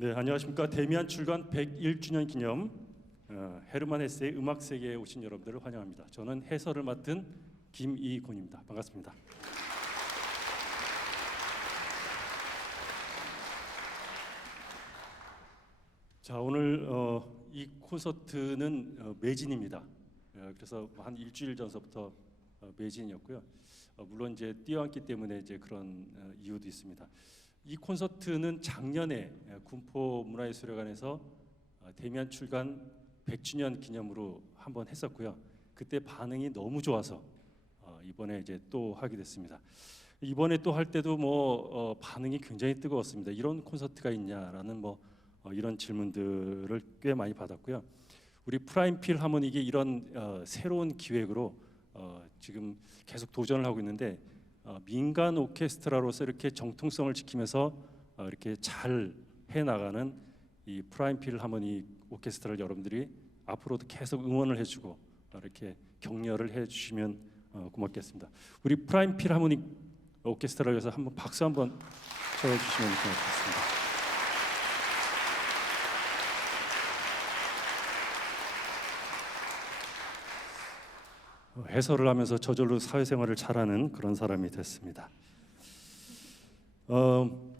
네, 안녕하십니까. 데미안 출간 101주년 기념 헤르만 헤세의 음악 세계에 오신 여러분들을 환영합니다. 저는 해설을 맡은 김이곤입니다. 반갑습니다. 자, 오늘 이 콘서트는 매진입니다. 그래서 한 일주일 전서부터 매진이었고요. 물론 이제 뛰어앉기 때문에 이제 그런 이유도 있습니다. 이 콘서트는 작년에 군포 문화예술회관에서 데미안 출간 100주년 기념으로 한번 했었고요. 그때 반응이 너무 좋아서 이번에 이제 또 하게 됐습니다. 이번에 또 할 때도 반응이 굉장히 뜨거웠습니다. 이런 콘서트가 있냐라는 이런 질문들을 꽤 많이 받았고요. 우리 프라임 필하모닉이 이런 새로운 기획으로 지금 계속 도전을 하고 있는데 민간 오케스트라로서 이렇게 정통성을 지키면서 이렇게 잘 해나가는 이 프라임 필하모닉 오케스트라를 여러분들이 앞으로도 계속 응원을 해주고 이렇게 격려를 해주시면 고맙겠습니다. 우리 프라임 필하모닉 오케스트라를 위해서 한번 박수 한번 쳐주시면 고맙겠습니다. 해설을 하면서 저절로 사회생활을 잘하는 그런 사람이 됐습니다.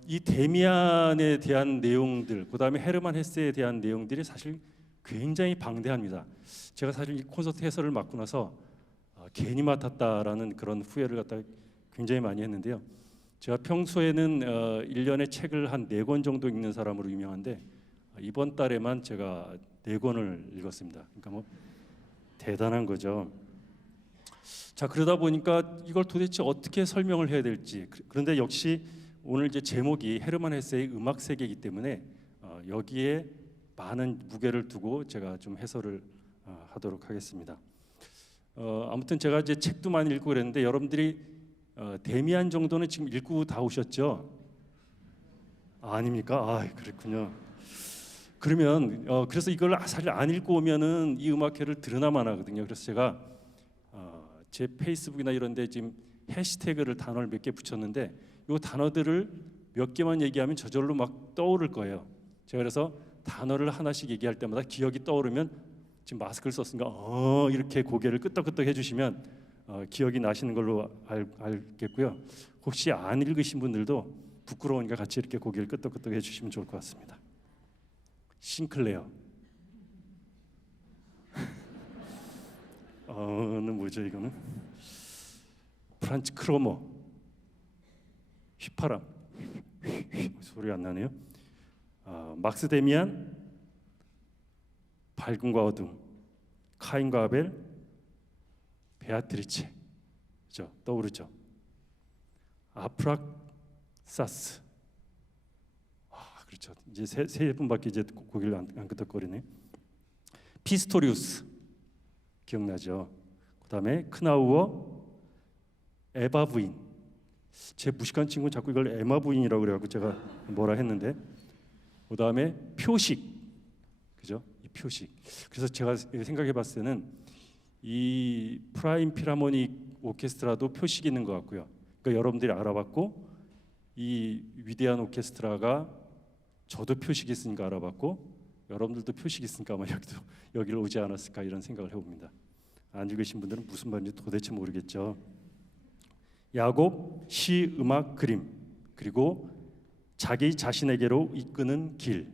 이 데미안에 대한 내용들, 그다음에 헤르만 헤세에 대한 내용들이 사실 굉장히 방대합니다. 제가 사실 이 콘서트 해설을 맡고 나서 괜히 맡았다라는 그런 후회를 갖다 굉장히 많이 했는데요. 제가 평소에는 1년에 책을 한 4권 정도 읽는 사람으로 유명한데 이번 달에만 제가 4권을 읽었습니다. 그러니까 대단한 거죠. 자, 그러다 보니까 이걸 도대체 어떻게 설명을 해야 될지, 그런데 역시 오늘 이제 제목이 헤르만 헤세의 음악 세계이기 때문에 여기에 많은 무게를 두고 제가 좀 해설을 하도록 하겠습니다. 아무튼 제가 이제 책도 많이 읽고 그랬는데 여러분들이 데미안 정도는 지금 읽고 다 오셨죠? 아닙니까? 그렇군요. 그러면 그래서 이걸 사실 안 읽고 오면은 이 음악회를 들으나만 하거든요. 그래서 제가 제 페이스북이나 이런 데 지금 해시태그를 단어를 몇 개 붙였는데 이 단어들을 몇 개만 얘기하면 저절로 막 떠오를 거예요. 제가 그래서 단어를 하나씩 얘기할 때마다 기억이 떠오르면 지금 마스크를 썼으니까 이렇게 고개를 끄덕끄덕 해주시면 기억이 나시는 걸로 알겠고요. 혹시 안 읽으신 분들도 부끄러우니까 같이 이렇게 고개를 끄덕끄덕 해주시면 좋을 것 같습니다. 싱클레어 는 뭐죠 이거는? 프란츠 크로머, 휘파람 소리 안 나네요. 막스 데미안, 밝음과 어둠, 카인과 아벨, 베아트리체, 그죠? 떠오르죠. 아프락사스, 그렇죠. 이제 세 분밖에 이제 고개를 안 끄덕거리네. 피스토리우스 기억나죠? 그다음에 크나우어, 에바 부인. 제 무식한 친구는 자꾸 이걸 에마 부인이라고 그래갖고 제가 뭐라 했는데, 그다음에 표식, 그죠? 이 표식. 그래서 제가 생각해봤을 때는 이 프라임 필하모닉 오케스트라도 표식이 있는 것 같고요. 그러니까 여러분들이 알아봤고 이 위대한 오케스트라가 저도 표식이 있으니까 알아봤고 여러분들도 표식이 있으니까 아마 여기를 오지 않았을까 이런 생각을 해봅니다. 안 읽으신 분들은 무슨 말인지 도대체 모르겠죠. 야곱, 시, 음악, 그림, 그리고 자기 자신에게로 이끄는 길,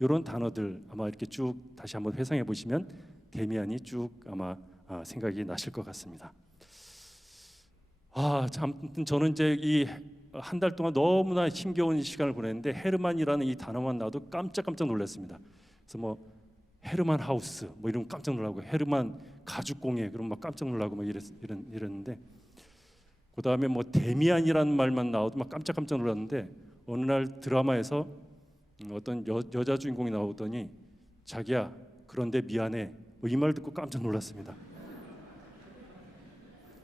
이런 단어들 아마 이렇게 쭉 다시 한번 회상해 보시면 데미안이 쭉 아마 생각이 나실 것 같습니다. 참 저는 이제 이 한 달 동안 너무나 힘겨운 시간을 보냈는데 헤르만이라는 이 단어만 나와도 깜짝 놀랐습니다. 그래서 헤르만 하우스 이런 거 깜짝 놀라고, 헤르만 가죽공예 그럼 막 깜짝 놀라고 이랬는데, 그 다음에 데미안이라는 말만 나와도 막 깜짝 놀랐는데 어느 날 드라마에서 어떤 여자 주인공이 나오더니 자기야 그런데 미안해 이 말 듣고 깜짝 놀랐습니다.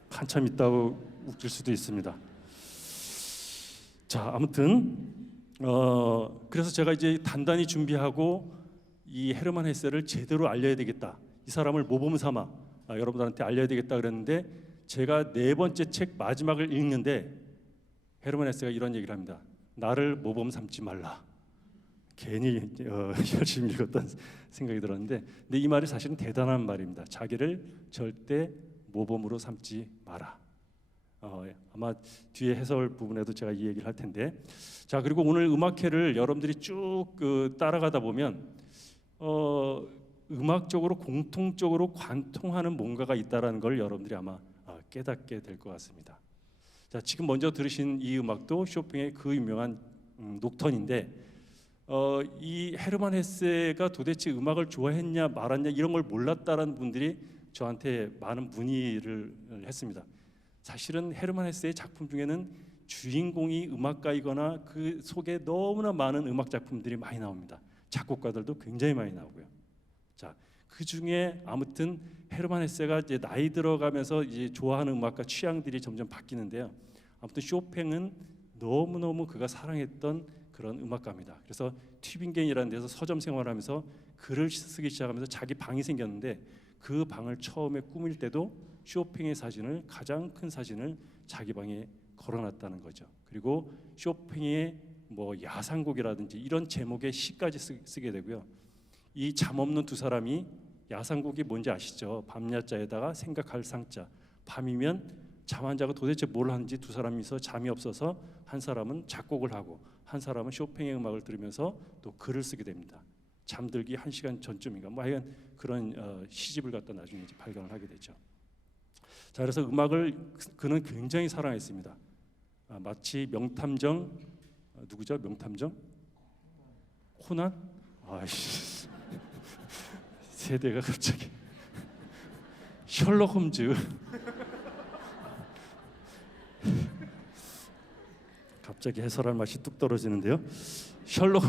한참 있다고 웃길 수도 있습니다. 자, 아무튼 그래서 제가 이제 단단히 준비하고 이 헤르만 헤세를 제대로 알려야 되겠다, 이 사람을 모범 삼아 여러분들한테 알려야 되겠다 그랬는데, 제가 4번째 책 마지막을 읽는데 헤르만 헤세가 이런 얘기를 합니다. 나를 모범 삼지 말라. 괜히 열심히 읽었던 생각이 들었는데, 근데 이 말이 사실은 대단한 말입니다. 자기를 절대 모범으로 삼지 마라. 아마 뒤에 해설 부분에도 제가 이 얘기를 할 텐데, 자, 그리고 오늘 음악회를 여러분들이 쭉 따라가다 보면 음악적으로 공통적으로 관통하는 뭔가가 있다라는 걸 여러분들이 아마 깨닫게 될 것 같습니다. 자, 지금 먼저 들으신 이 음악도 쇼팽의 그 유명한 녹턴인데, 이 헤르만 헤세가 도대체 음악을 좋아했냐 말았냐 이런 걸 몰랐다라는 분들이 저한테 많은 문의를 했습니다. 사실은 헤르만 헤세의 작품 중에는 주인공이 음악가이거나 그 속에 너무나 많은 음악 작품들이 많이 나옵니다. 작곡가들도 굉장히 많이 나오고요. 자, 그 중에 아무튼 헤르만 헤세가 이제 나이 들어가면서 이제 좋아하는 음악과 취향들이 점점 바뀌는데요. 아무튼 쇼팽은 너무너무 그가 사랑했던 그런 음악가입니다. 그래서 튜빙겐이라는 데서 서점 생활하면서 글을 쓰기 시작하면서 자기 방이 생겼는데, 그 방을 처음에 꾸밀 때도 쇼팽의 사진을, 가장 큰 사진을 자기 방에 걸어놨다는 거죠. 그리고 쇼팽의 뭐 야상곡이라든지 이런 제목의 시까지 쓰게 되고요. 이 잠 없는 두 사람이, 야상곡이 뭔지 아시죠? 밤야자에다가 생각할 상자. 밤이면 잠 안 자고 도대체 뭘 하는지 두 사람이서 잠이 없어서 한 사람은 작곡을 하고 한 사람은 쇼팽의 음악을 들으면서 또 글을 쓰게 됩니다. 잠들기 1시간 전쯤인가 뭐 하여간 그런 시집을 갖다 나중에 이제 발견을 하게 되죠. 자, 그래서 음악을 그는 굉장히 사랑했습니다. 마치 명탐정 누구죠? 명탐정? 코난? 아이씨, 세대가 갑자기 셜록 홈즈. 갑자기 해설할 맛이 뚝 떨어지는데요. 셜록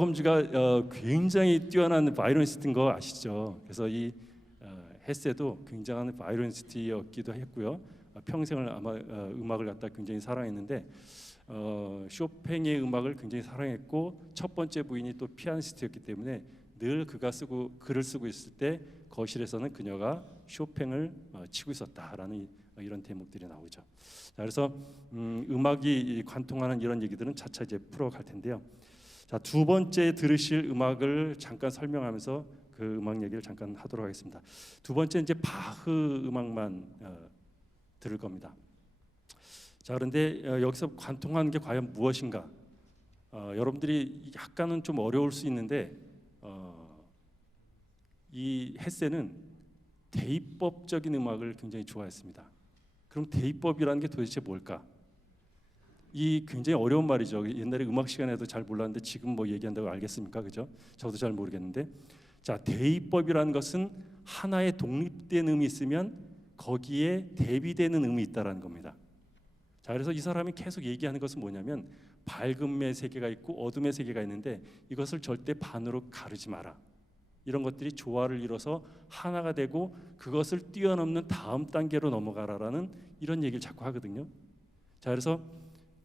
홈즈가 굉장히 뛰어난 바이올리니스트인 거 아시죠? 그래서 이 헤세도 굉장한 바이올리니스트였기도 했고요. 평생을 아마 음악을 갖다 굉장히 사랑했는데, 쇼팽의 음악을 굉장히 사랑했고 첫 번째 부인이 또 피아니스트였기 때문에 늘 그가 글을 쓰고 있을 때 거실에서는 그녀가 쇼팽을 치고 있었다라는 이런 대목들이 나오죠. 자, 그래서 음악이 관통하는 이런 얘기들은 차차 이제 풀어갈 텐데요. 자, 두 번째 들으실 음악을 잠깐 설명하면서 그 음악 얘기를 잠깐 하도록 하겠습니다. 두 번째 이제 바흐 음악만 들을 겁니다. 자, 그런데 여기서 관통하는 게 과연 무엇인가? 여러분들이 약간은 좀 어려울 수 있는데, 이 헤세는 대입법적인 음악을 굉장히 좋아했습니다. 그럼 대입법이라는 게 도대체 뭘까? 이 굉장히 어려운 말이죠. 옛날에 음악 시간에도 잘 몰랐는데 지금 뭐 얘기한다고 알겠습니까? 그죠? 저도 잘 모르겠는데, 자, 대입법이라는 것은 하나의 독립된 음이 있으면 거기에 대비되는 음이 있다라는 겁니다. 자, 그래서 이 사람이 계속 얘기하는 것은 뭐냐면, 밝음의 세계가 있고 어둠의 세계가 있는데 이것을 절대 반으로 가르지 마라. 이런 것들이 조화를 이뤄서 하나가 되고 그것을 뛰어넘는 다음 단계로 넘어가라라는 이런 얘기를 자꾸 하거든요. 자, 그래서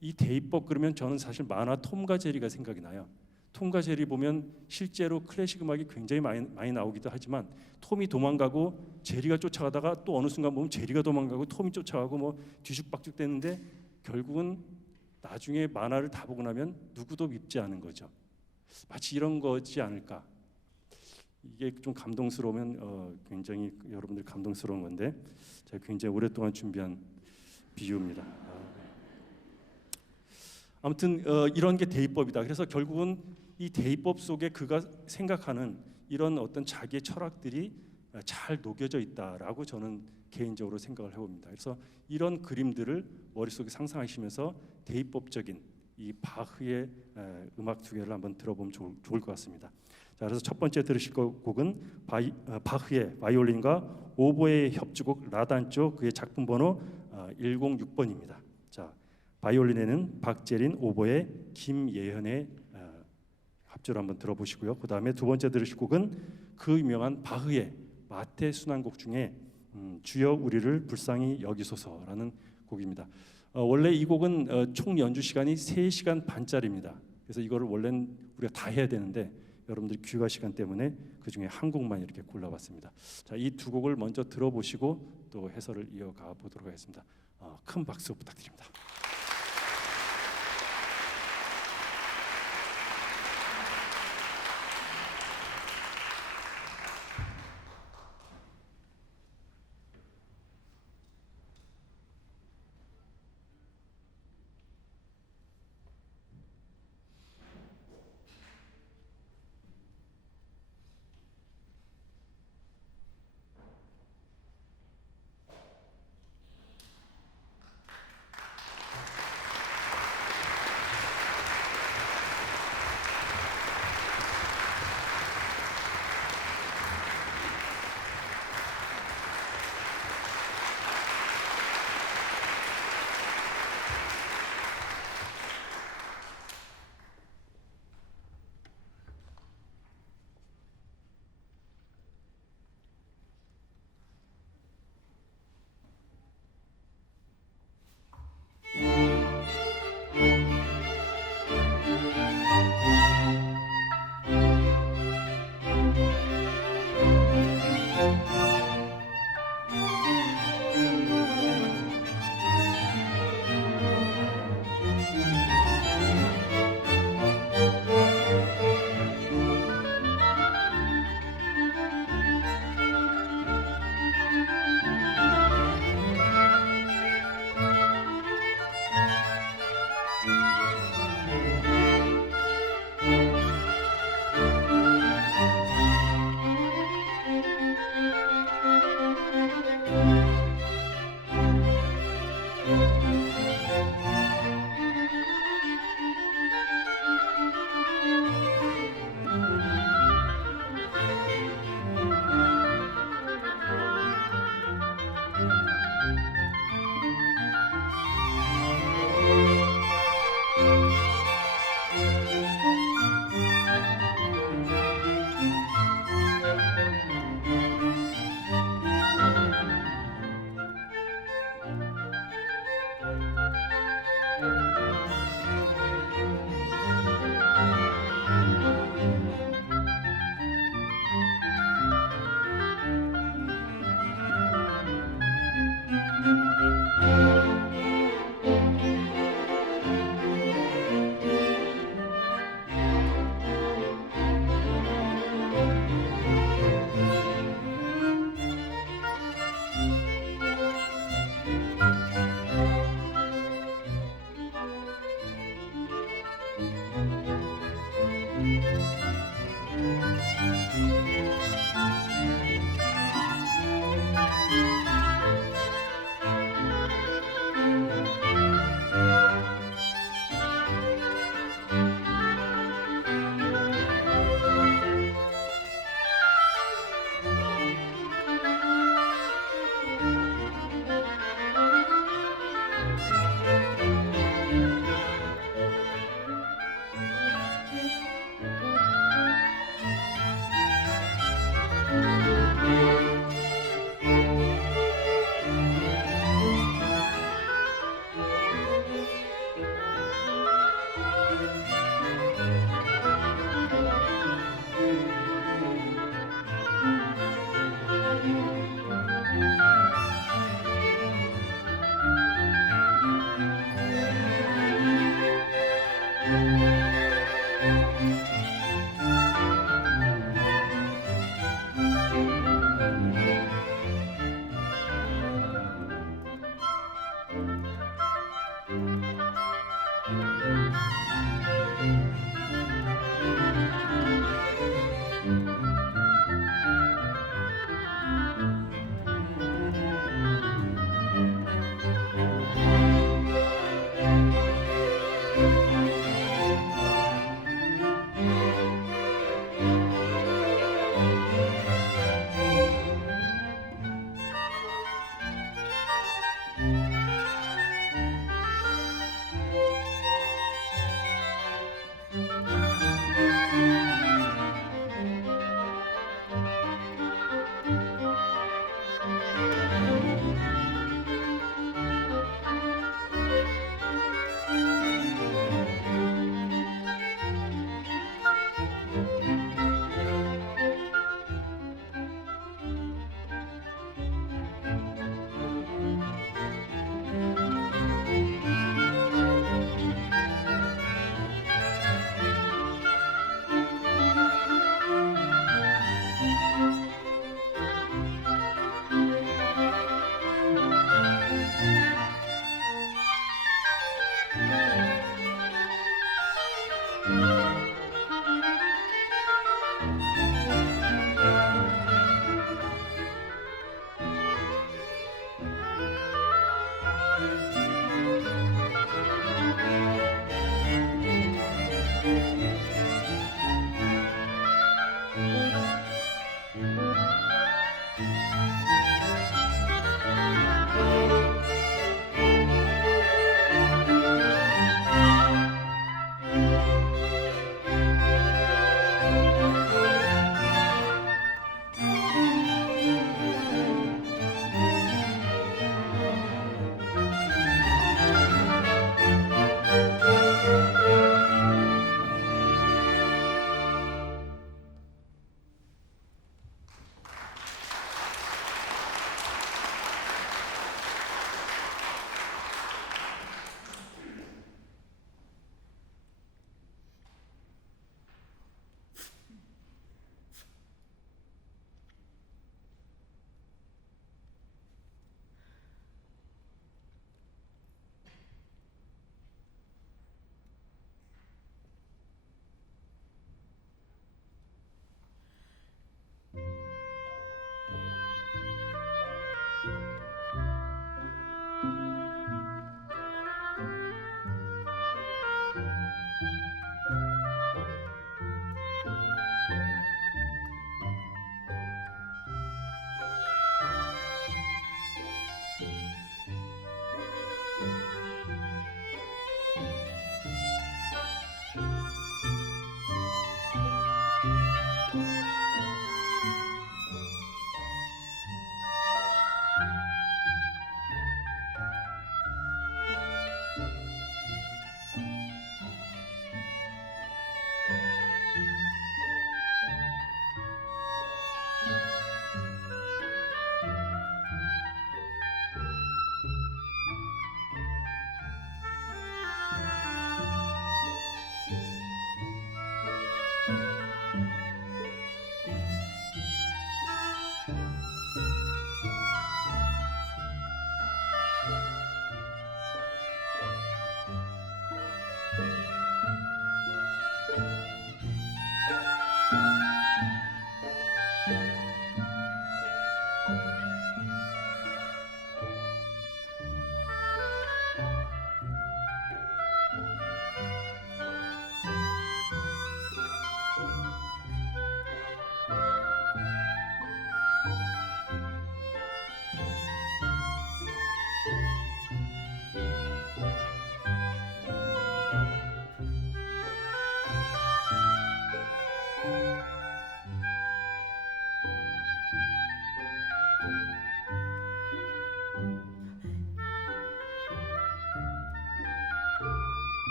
이 대입법 그러면 저는 사실 만화 톰과 제리가 생각이 나요. 톰과 제리 보면 실제로 클래식 음악이 굉장히 많이 나오기도 하지만, 톰이 도망가고 제리가 쫓아가다가 또 어느 순간 보면 제리가 도망가고 톰이 쫓아가고 뭐 뒤죽박죽 되는데 결국은 나중에 만화를 다 보고 나면 누구도 밉지 않은 거죠. 마치 이런 거지 않을까. 이게 좀 감동스러우면 굉장히 여러분들 감동스러운 건데, 제가 굉장히 오랫동안 준비한 비유입니다. 아무튼 이런 게 대입법이다. 그래서 결국은 이 대입법 속에 그가 생각하는 이런 어떤 자기의 철학들이 잘 녹여져 있다라고 저는 개인적으로 생각을 해봅니다. 그래서 이런 그림들을 머릿속에 상상하시면서 대입법적인 이 바흐의 음악 두 개를 한번 들어보면 좋을 것 같습니다. 자, 그래서 첫 번째 들으실 곡은 바흐의 바이올린과 오보의 협주곡 라단조, 그의 작품 번호 106번입니다. 자, 바이올린에는 박재린, 오보에 김예현의 합주를 한번 들어보시고요. 그 다음에 두 번째 들으실 곡은 그 유명한 바흐의 마태 순환곡 중에 주여 우리를 불쌍히 여기소서라는 곡입니다. 원래 이 곡은 총 연주 시간이 3시간 반짜리입니다. 그래서 이거를 원래는 우리가 다 해야 되는데 여러분들이 귀가 시간 때문에 그 중에 한 곡만 이렇게 골라봤습니다. 자, 이 두 곡을 먼저 들어보시고 또 해설을 이어가 보도록 하겠습니다. 큰 박수 부탁드립니다.